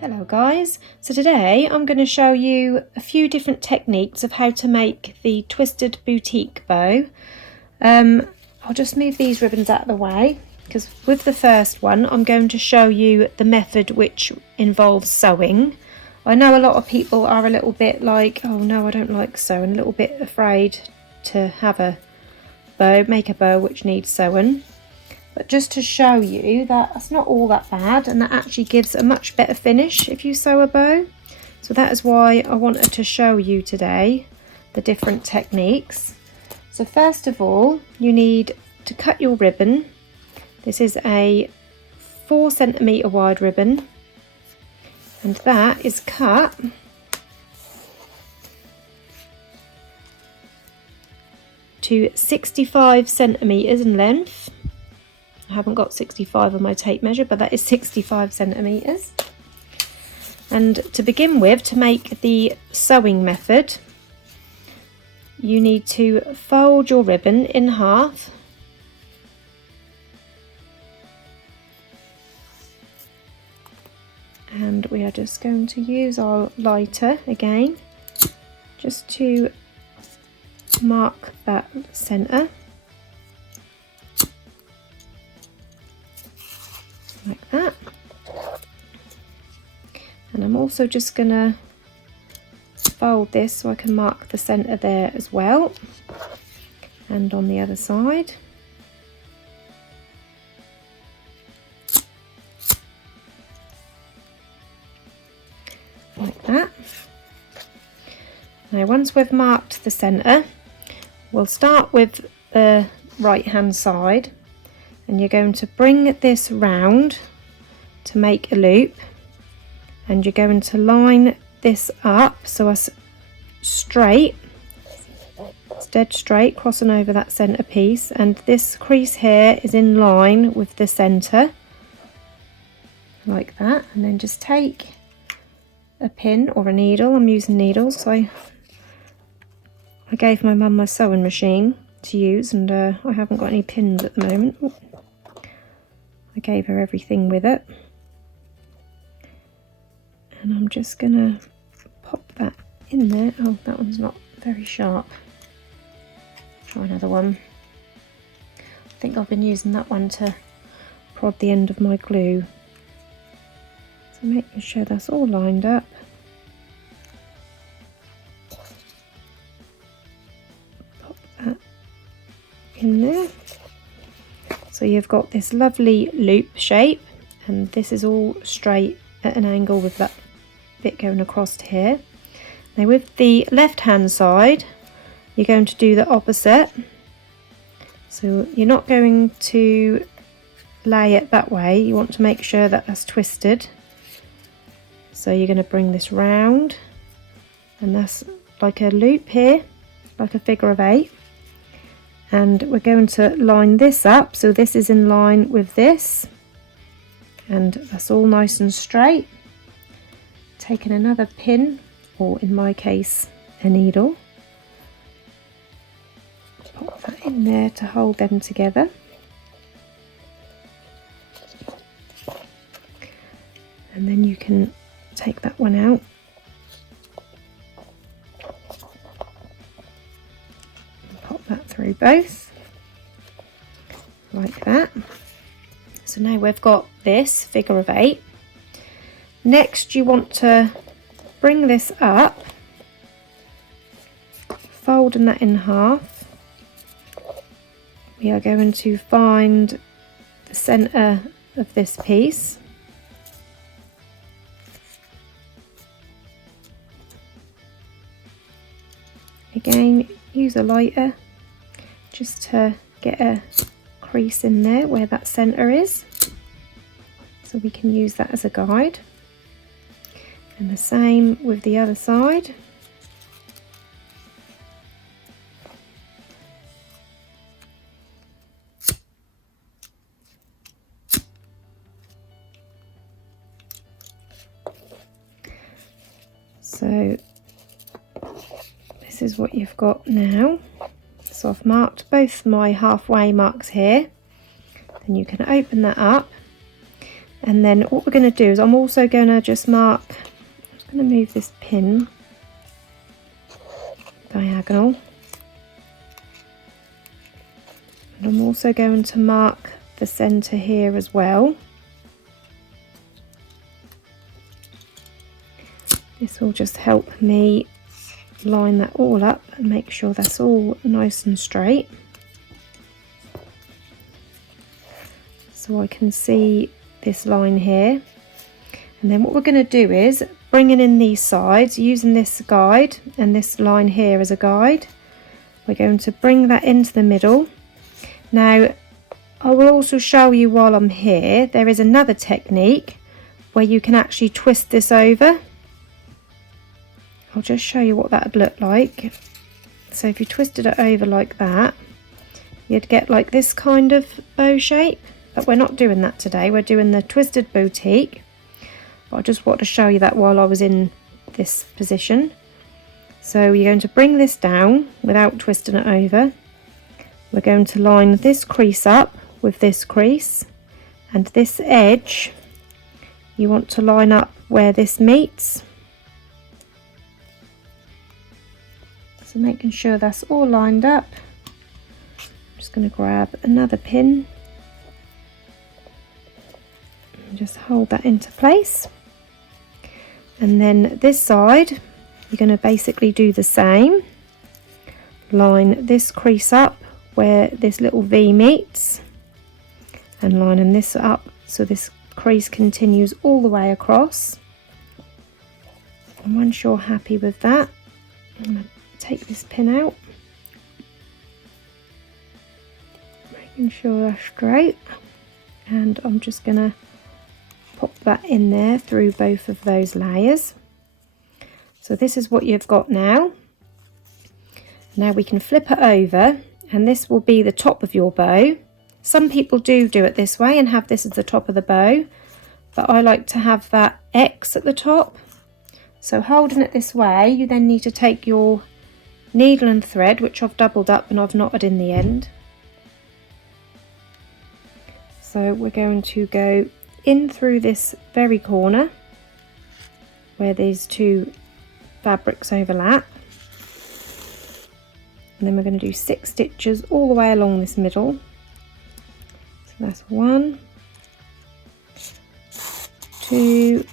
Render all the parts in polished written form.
Hello guys, so today I'm going to show you a few different techniques of how to make the twisted boutique bow. I'll just move these ribbons out of the way because with the first one I'm going to show you the method which involves sewing. I know a lot of people are a little bit like, oh no, I don't like sewing, a little bit afraid to have a bow, make a bow which needs sewing. But just to show you that it's not all that bad, and that actually gives a much better finish if you sew a bow. So that is why I wanted to show you today the different techniques. So first of all, you need to cut your ribbon. This is a 4 centimetre wide ribbon, and that is cut to 65 centimetres in length. I haven't got 65 on my tape measure, but that is 65 centimetres. And to begin with, to make the sewing method, you need to fold your ribbon in half. And we are just going to use our lighter again, just to mark that centre. Like that. And I'm also just going to fold this so I can mark the centre there as well, and on the other side. Like that. Now once we've marked the centre, we'll start with the right hand side. And you're going to bring this round to make a loop, and you're going to line this up so it's straight, it's dead straight, crossing over that centre piece, and this crease here is in line with the centre, like that. And then just take a pin or a needle. I'm using needles, so I gave my mum my sewing machine to use, and I haven't got any pins at the moment. Ooh. I gave her everything with it, and I'm just gonna pop that in there. Oh, that one's not very sharp. Try another one. I think I've been using that one to prod the end of my glue. So making sure that's all lined up. Pop that in there. So you've got this lovely loop shape, and this is all straight at an angle with that bit going across to here. Now with the left hand side, you're going to do the opposite. So you're not going to lay it that way, you want to make sure that that's twisted. So you're going to bring this round, and that's like a loop here, like a figure of 8. And we're going to line this up so this is in line with this, and that's all nice and straight. Taking another pin, or in my case a needle, pop that in there to hold them together. And then you can take that one out. That through both, like that. So now we've got this figure of 8. Next you want to bring this up, folding that in half. We are going to find the centre of this piece. Again, use a lighter just to get a crease in there where that centre is, so we can use that as a guide. And the same with the other side. So this is what you've got now. So I've marked both my halfway marks here. Then you can open that up, And then what we're going to do is I'm also going to just mark, I'm just going to move this pin diagonal, and I'm also going to mark the centre here as well. This will just help me line that all up and make sure that's all nice and straight, so I can see this line here. And then what we're going to do is bringing in these sides using this guide and this line here as a guide, we're going to bring that into the middle. Now I will also show you while I'm here, there is another technique where you can actually twist this over. I'll just show you what that would look like. So if you twisted it over like that, you'd get like this kind of bow shape, but we're not doing that today. We're doing the twisted boutique. But I just want to show you that while I was in this position. So you're going to bring this down without twisting it over. We're going to line this crease up with this crease, and this edge you want to line up where this meets. So making sure that's all lined up. I'm just going to grab another pin and just hold that into place. And then this side you're going to basically do the same. Line this crease up where this little V meets, and lining this up so this crease continues all the way across. And once you're happy with that, I'm going to take this pin out, making sure that's straight, and I'm just going to pop that in there through both of those layers. So this is what you've got now. Now we can flip it over, and this will be the top of your bow. Some people do it this way and have this as the top of the bow, but I like to have that X at the top. So holding it this way, you then need to take your needle and thread, which I've doubled up and I've knotted in the end. So we're going to go in through this very corner where these two fabrics overlap, and then we're going to do 6 stitches all the way along this middle. So that's 1, 2,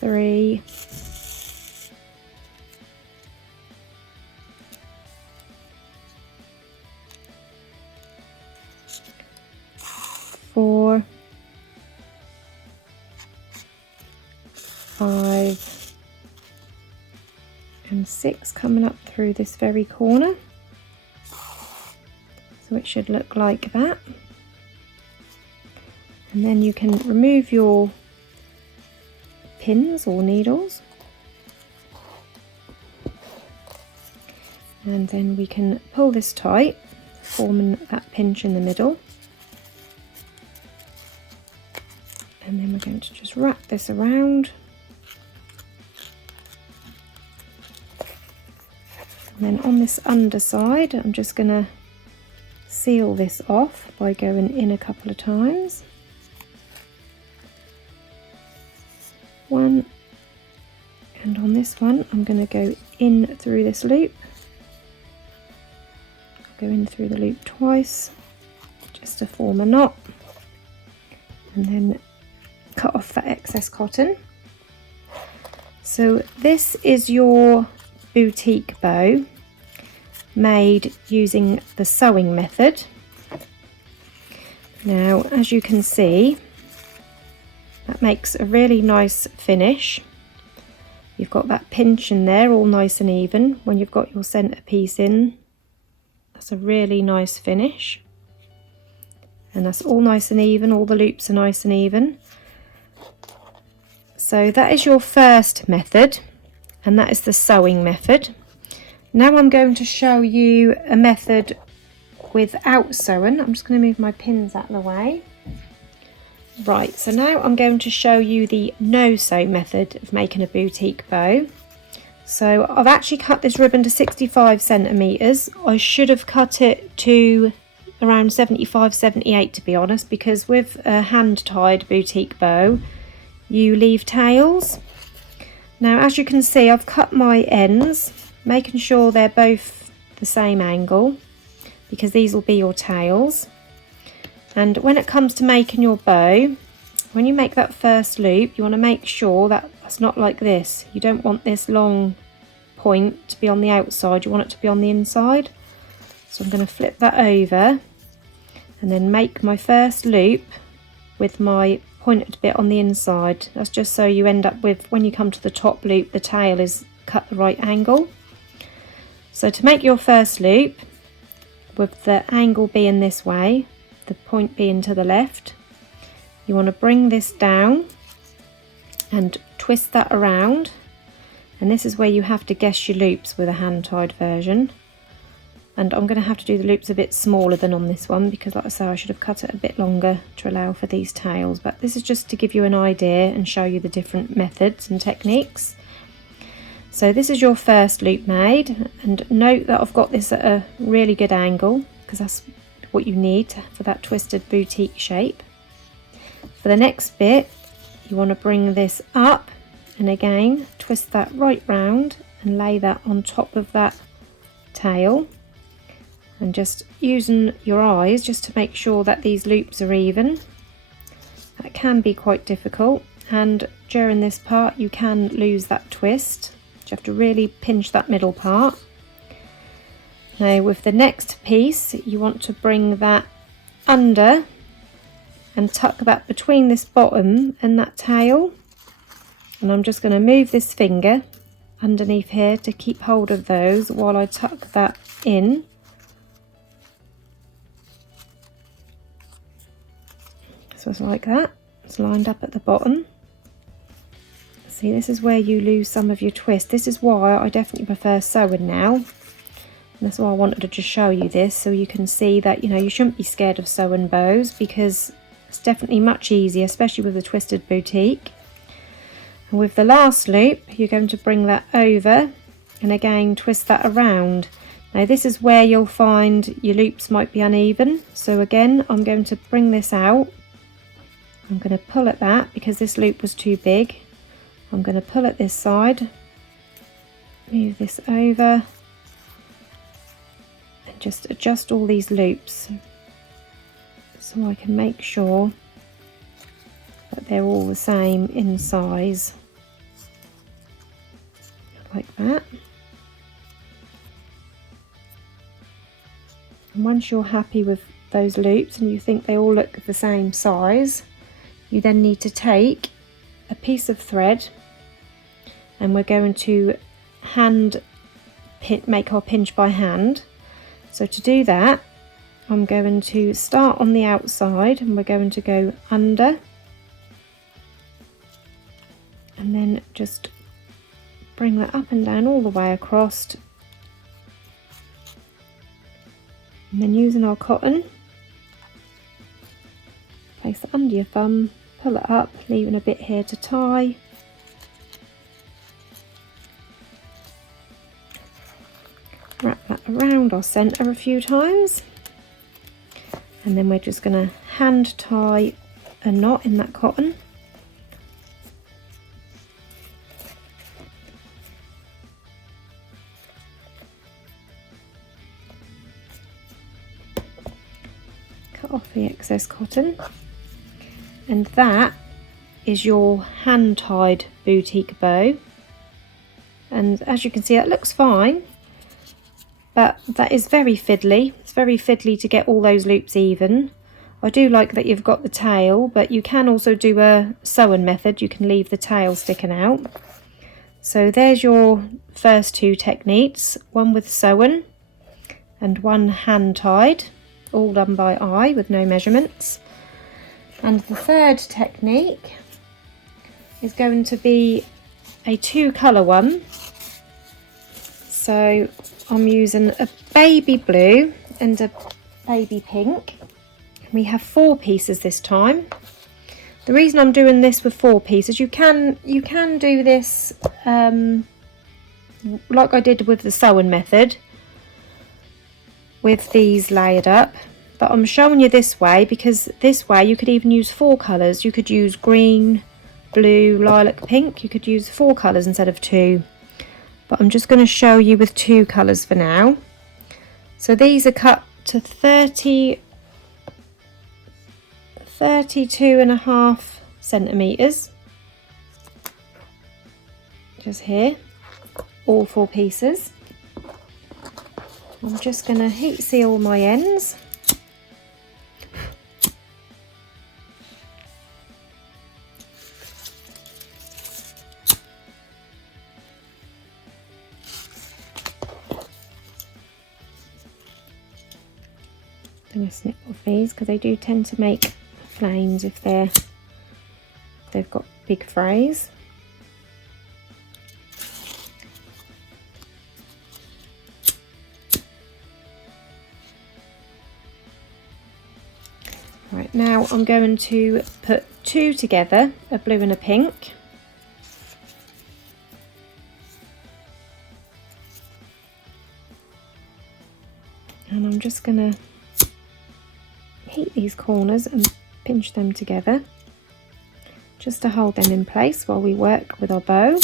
3, 4, 5 and 6 coming up through this very corner. So it should look like that. And then you can remove your pins or needles, and then we can pull this tight, forming that pinch in the middle. And then we're going to just wrap this around, and then on this underside I'm just going to seal this off by going in a couple of times. 1, and on this one I'm going to go in through this loop. Go in through the loop twice just to form a knot, and then cut off that excess cotton. So this is your boutique bow made using the sewing method. Now as you can see, that makes a really nice finish. You've got that pinch in there all nice and even when you've got your centre piece in. That's a really nice finish, and that's all nice and even, all the loops are nice and even. So that is your first method, and that is the sewing method. Now I'm going to show you a method without sewing. I'm just going to move my pins out of the way. Right, so now I'm going to show you the no-sew method of making a boutique bow. So I've actually cut this ribbon to 65 centimetres. I should have cut it to around 75, 78 to be honest, because with a hand-tied boutique bow you leave tails. Now as you can see, I've cut my ends, making sure they're both the same angle, because these will be your tails. And when it comes to making your bow, when you make that first loop, you want to make sure that that's not like this. You don't want this long point to be on the outside, you want it to be on the inside. So I'm going to flip that over and then make my first loop with my pointed bit on the inside. That's just so you end up with, when you come to the top loop, the tail is cut the right angle. So to make your first loop, with the angle being this way, the point being to the left, you want to bring this down and twist that around, and this is where you have to guess your loops with a hand-tied version. And I'm going to have to do the loops a bit smaller than on this one, because like I say, I should have cut it a bit longer to allow for these tails, but this is just to give you an idea and show you the different methods and techniques. So this is your first loop made, and note that I've got this at a really good angle, because that's what you need for that twisted boutique shape. For the next bit, you want to bring this up and again twist that right round and lay that on top of that tail, and just using your eyes just to make sure that these loops are even. That can be quite difficult, and during this part you can lose that twist. You have to really pinch that middle part. Now with the next piece, you want to bring that under and tuck that between this bottom and that tail, and I'm just going to move this finger underneath here to keep hold of those while I tuck that in. So it's like that, it's lined up at the bottom. See, this is where you lose some of your twist. This is why I definitely prefer sewing now. And that's why I wanted to just show you this, so you can see that, you know, you shouldn't be scared of sewing bows, because it's definitely much easier, especially with the twisted boutique. And with the last loop, you're going to bring that over and again twist that around. Now this is where you'll find your loops might be uneven. So again, I'm going to bring this out. I'm going to pull at that because this loop was too big. I'm going to pull at this side, move this over, and just adjust all these loops so I can make sure that they're all the same in size, like that. And once you're happy with those loops and you think they all look the same size, you then need to take a piece of thread, and we're going to make our pinch by hand. So to do that, I'm going to start on the outside and we're going to go under, and then just bring that up and down all the way across, and then using our cotton, place it under your thumb, pull it up, leaving a bit here to tie. Wrap that around our centre a few times, and then we're just going to hand tie a knot in that cotton. Cut off the excess cotton, and that is your hand-tied boutique bow. And as you can see, that looks fine, but that is very fiddly. It's very fiddly to get all those loops even. I do like that you've got the tail, but you can also do a sewing method. You can leave the tail sticking out. So there's your first two techniques, one with sewing and one hand-tied, all done by eye with no measurements. And the third technique is going to be a two-colour one. So I'm using a baby blue and a baby pink. We have 4 pieces this time. The reason I'm doing this with 4 pieces, you can do this like I did with the sewing method, with these layered up, But I'm showing you this way because this way you could even use 4 colours. You could use green, blue, lilac, pink. You could use 4 colours instead of 2. But I'm just going to show you with 2 colours for now. So these are cut to 32.5 centimetres. Just here, all 4 pieces. I'm just going to heat seal my ends. I'm going to snip off these because they do tend to make flames if they've got big frays. Right, now I'm going to put 2 together, a blue and a pink. And I'm just going to heat these corners and pinch them together just to hold them in place while we work with our bow.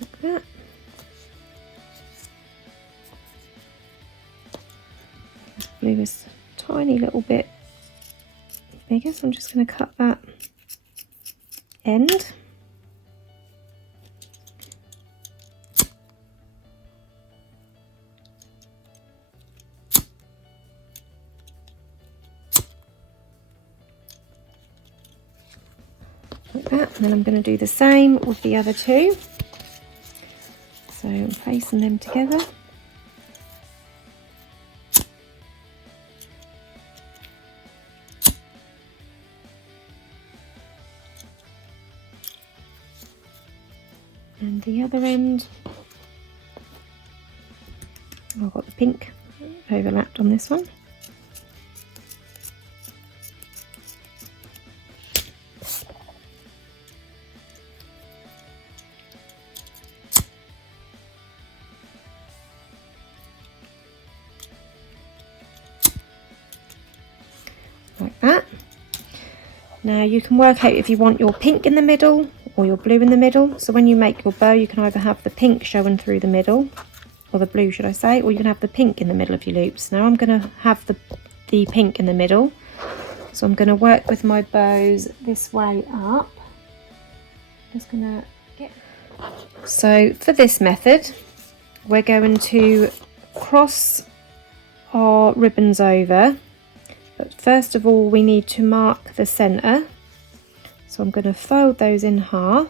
Like that. Blue is a tiny little bit bigger, so I'm just going to cut that end. Like that, and then I'm going to do the same with the other 2. So I'm placing them together. And the other end, I've got the pink overlapped on this one. Like that. Now you can work out if you want your pink in the middle or your blue in the middle. So when you make your bow, you can either have the pink showing through the middle, or the blue should I say, or you can have the pink in the middle of your loops. Now I'm going to have the pink in the middle, so I'm going to work with my bows this way up. Just going to get... So for this method, we're going to cross our ribbons over, but first of all we need to mark the centre. So I'm going to fold those in half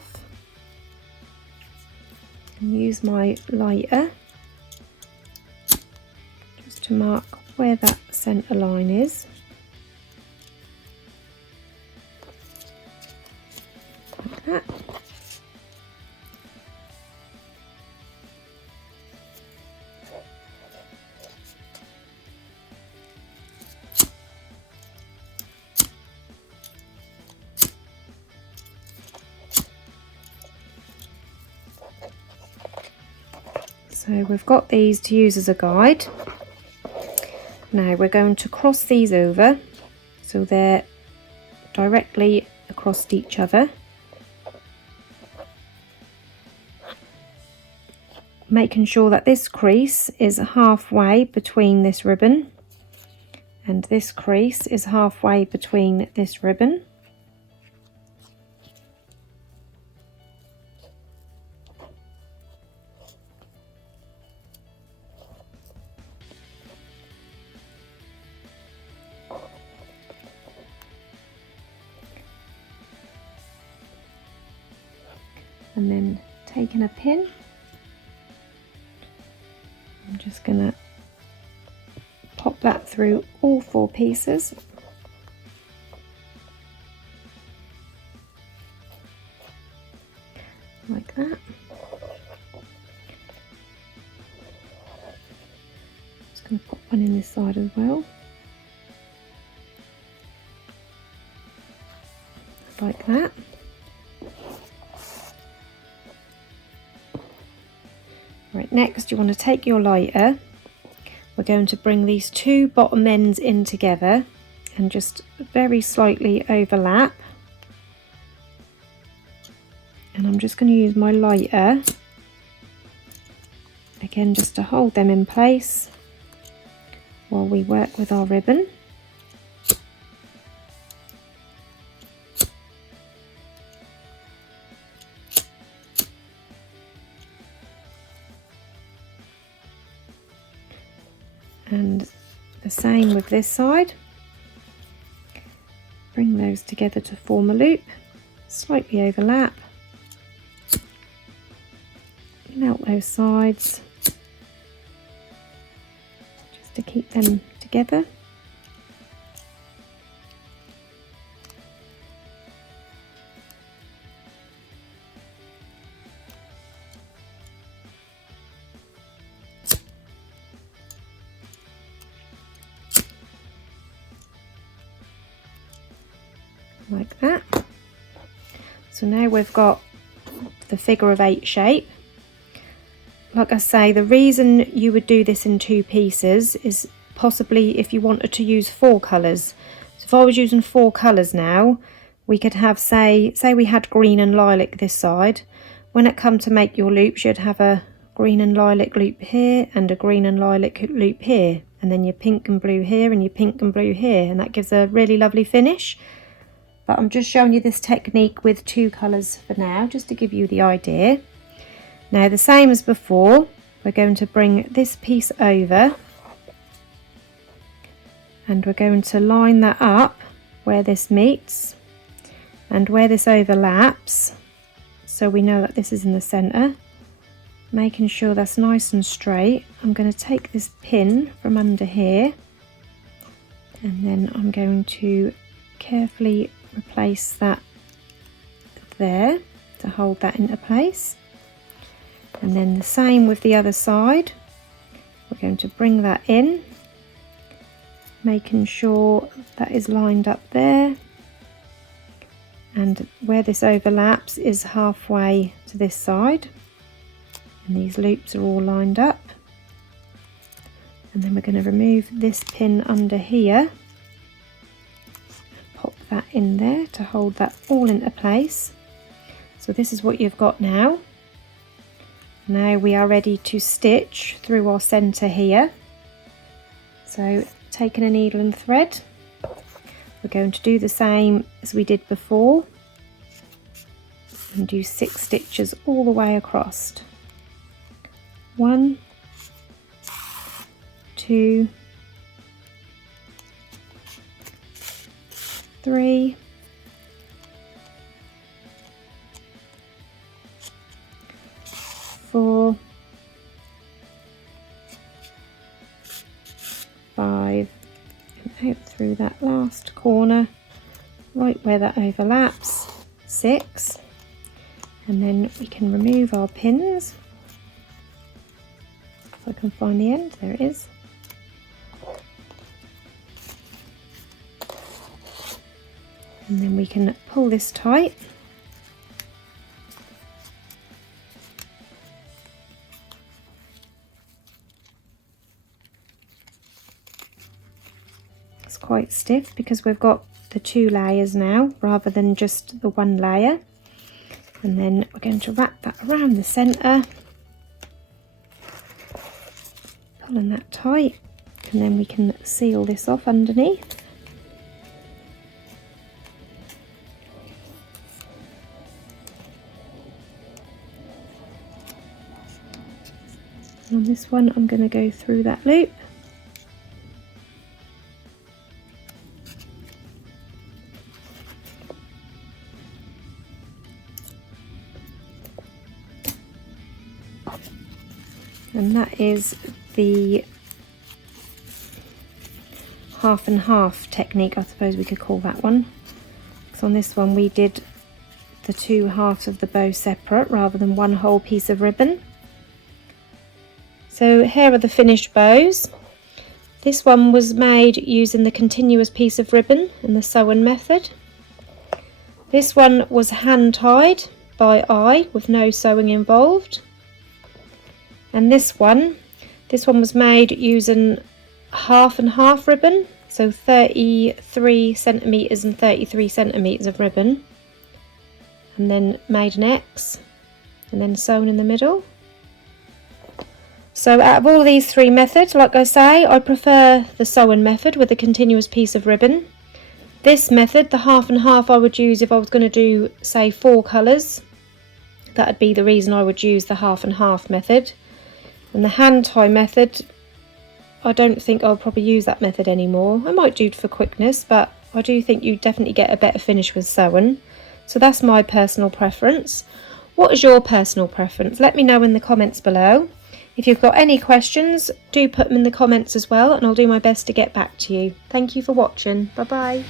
and use my lighter just to mark where that centre line is. Like that. So we've got these to use as a guide. Now we're going to cross these over so they're directly across each other. Making sure that this crease is halfway between this ribbon and this crease is halfway between this ribbon. And then taking a pin, I'm just going to pop that through all 4 pieces. Like that. Just going to pop one in this side as well. Like that. Right, next you want to take your lighter, we're going to bring these two bottom ends in together and just very slightly overlap. And I'm just going to use my lighter again just to hold them in place while we work with our ribbon. And the same with this side. Bring those together to form a loop, slightly overlap, melt those sides just to keep them together. Like that. So now we've got the figure of 8 shape. Like I say, the reason you would do this in 2 pieces is possibly if you wanted to use 4 colours. So if I was using 4 colours now, we could have, say we had green and lilac this side. When it come to make your loops, you'd have a green and lilac loop here and a green and lilac loop here, and then your pink and blue here and your pink and blue here, and that gives a really lovely finish. But I'm just showing you this technique with 2 colours for now, just to give you the idea. Now the same as before, we're going to bring this piece over and we're going to line that up where this meets and where this overlaps, so we know that this is in the centre. Making sure that's nice and straight, I'm going to take this pin from under here and then I'm going to carefully replace that there to hold that into place. And then the same with the other side, we're going to bring that in, making sure that is lined up there, and where this overlaps is halfway to this side, and these loops are all lined up. And then we're going to remove this pin under here, pop that in there to hold that all into place. So this is what you've got now. Now we are ready to stitch through our centre here. So taking a needle and thread, we're going to do the same as we did before and do 6 stitches all the way across. 1, 2, 3, 4, 5, and out through that last corner, right where that overlaps, 6, and then we can remove our pins. If I can find the end, there it is. And then we can pull this tight. It's quite stiff because we've got the 2 layers now rather than just the 1 layer. And then we're going to wrap that around the centre, pulling that tight, and then we can seal this off underneath. On this one I'm going to go through that loop. And that is the half and half technique, I suppose we could call that one. Because on this one we did the 2 halves of the bow separate rather than one whole piece of ribbon. So here are the finished bows. This one was made using the continuous piece of ribbon and the sewing method. This one was hand tied by eye with no sewing involved. And this one was made using half and half ribbon, so 33 centimetres and 33 centimetres of ribbon, and then made an X and then sewn in the middle. So out of all these three methods, like I say, I prefer the sewing method with a continuous piece of ribbon. This method, the half and half, I would use if I was going to do, say, 4 colours. That would be the reason I would use the half and half method. And the hand tie method, I don't think I'll probably use that method anymore. I might do it for quickness, but I do think you definitely get a better finish with sewing. So that's my personal preference. What is your personal preference? Let me know in the comments below. If you've got any questions, do put them in the comments as well, and I'll do my best to get back to you. Thank you for watching. Bye bye.